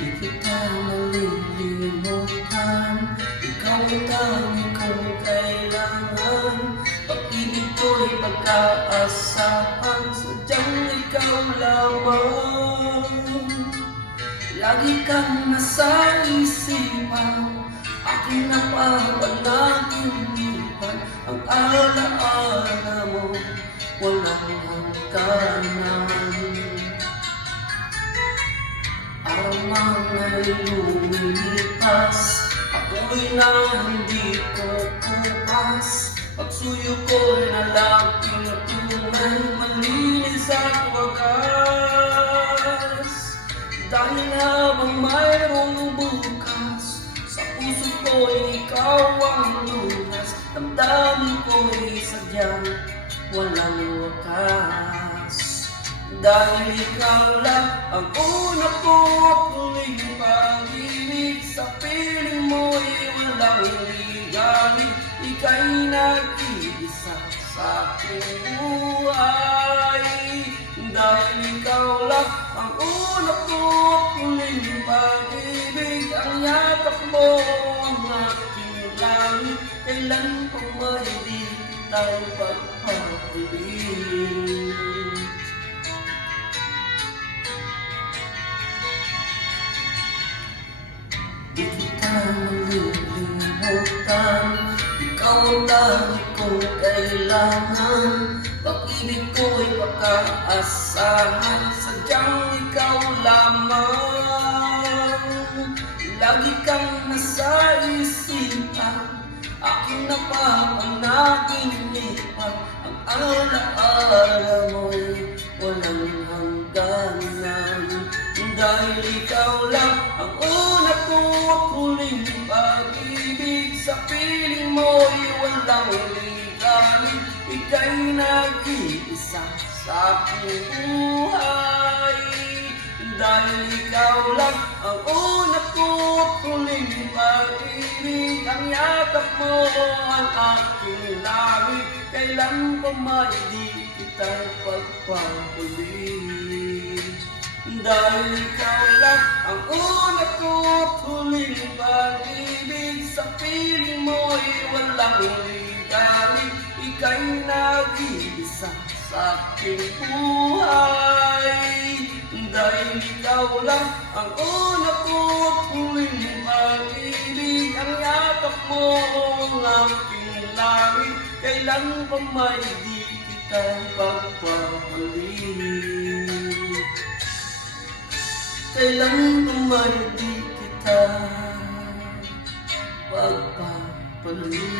Di kita malilimutan. Ikaw ang tanging kong kailangan. Pag-ibig ko'y pagkaasahan, sadyang ikaw lamang. Lagi kang nasa isipan, aking napapanaginipan. Ang alaala mo, walang hangganan. Araw man ay lumilipas, ako'y na hindi kukupas. Pagsuyo ko'y nalaping tunay, malinis at wagas. Dahil habang mayroong bukas, sa puso ko'y ikaw ang lunas. Damdamin ko'y sadyang walang wakas. Dahil ikaw lang ang una ko at huling pag-ibig. Sa piling mo'y walang ligalig. Ika'y nag-iisa sa aking buhay. Dahil ikaw lang ang una ko at huling pag-ibig. Ang yakap mo ang aking langit. Kailan pa may di tayo pagpapuli. Di kita malilimutan. Ikaw ang langit kong kailangan. Pag-ibig ko'y pagkaasahan, sadyang ikaw lamang. Lagi kang nasa isipan, aking napapanaginipan. Ang alaala mo'y walang hangganan. Dahil ikaw lang ang una ko at huling pag-ibig. Sa piling mo'y walang ligalig. Ika'y nag-iisa sa aking buhay. Dahil ikaw lang ang una ko at huling pag-ibig. Ang yakap mo ang aking langit. Kailan pa may di kita'y pagpapuli. Dahil ikaw lang ang una ko at huling pag-ibig. Sa piling mo'y walang ligalig. Ika'y nag-iisa sa aking buhay. Dahil ikaw lang ang una ko at huling pag-ibig. Ang yakap mo ang aking langit. Kailan pa may di kita'y pagpapali. Kailan pa may di kita pagpapali.